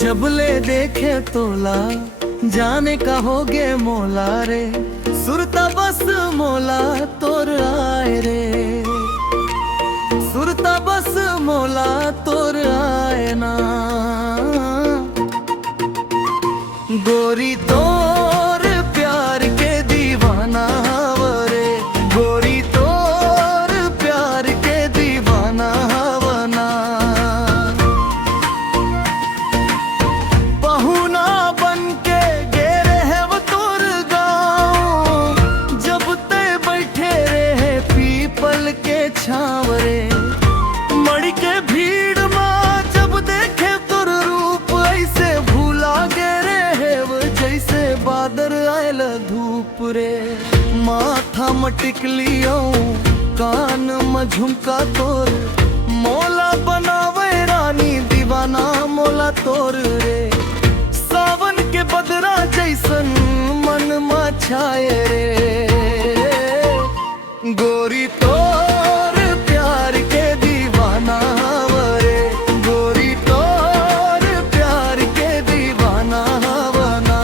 जब ले देखे तोला जाने का होगे मोला रे, सुरता बस मोला तोर आए रे, सुरता बस मोला तोर आए ना। गोरी तोर प्यार के दीवाना वरे, गोरी तोर प्यार के दीवाना वना। पहुना बन के गेरे है वो तोर गाँव, जब ते बैठे रहे पीपल के छावरे। मड़ के भीड़ माँ जब देखे तोर रूप, ऐसे भूला गेरे है वो जैसे बादर आयल धूप रे। माथा में टिकलियो कान में झुमका तोर, मोला बनावे रानी दीवाना मोला तोर रे। सावन के बदरा जैसन मन में छाए रे, गोरी तोर प्यार के दीवाना वरे, गोरी तोर प्यार के दीवाना वना।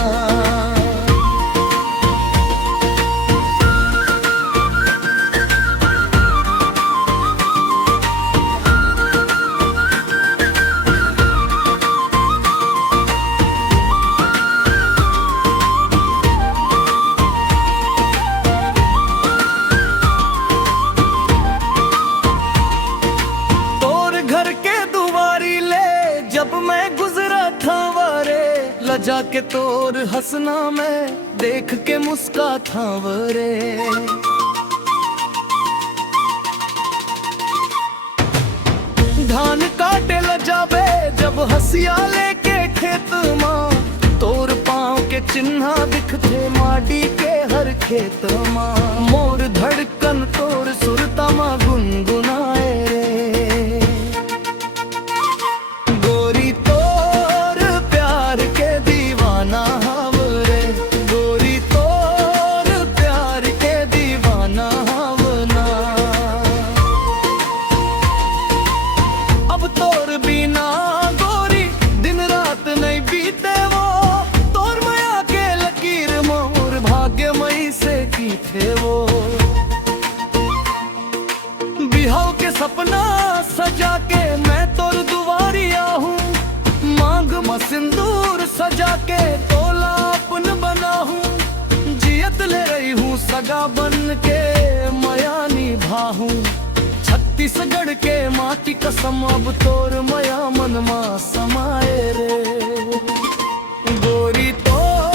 जब मैं गुजरा था वारे, लजा के तोर हंसना मैं देख के मुस्का था वरे। धान काटे लजाबे जब हंसिया लेके खेत माँ, तोर पाँव के चिन्हा दिखते माटी के हर खेत माँ। मोर धड़कन तोर सुरता माँ गुनगुनाए रे, गोरी तोर प्यार के दीवाना वरे, गोरी तोर प्यार के दीवाना वना। अब तोर बिना गोरी दिन रात नहीं बीते वो, तोर माया के लकीर मोर भाग्यमयी से की थे वो। बिहाव के सपना सजा के मैं तोर दुआरिया हूँ, मांग में सिंदूर सजा के तोला अपन बना हूँ। जियत ले रही हूँ सगा बन के मया निभा हूँ, छत्तीसगढ़ के माटी कसम अब तोर मया मन मा समाए रे, गोरी तोर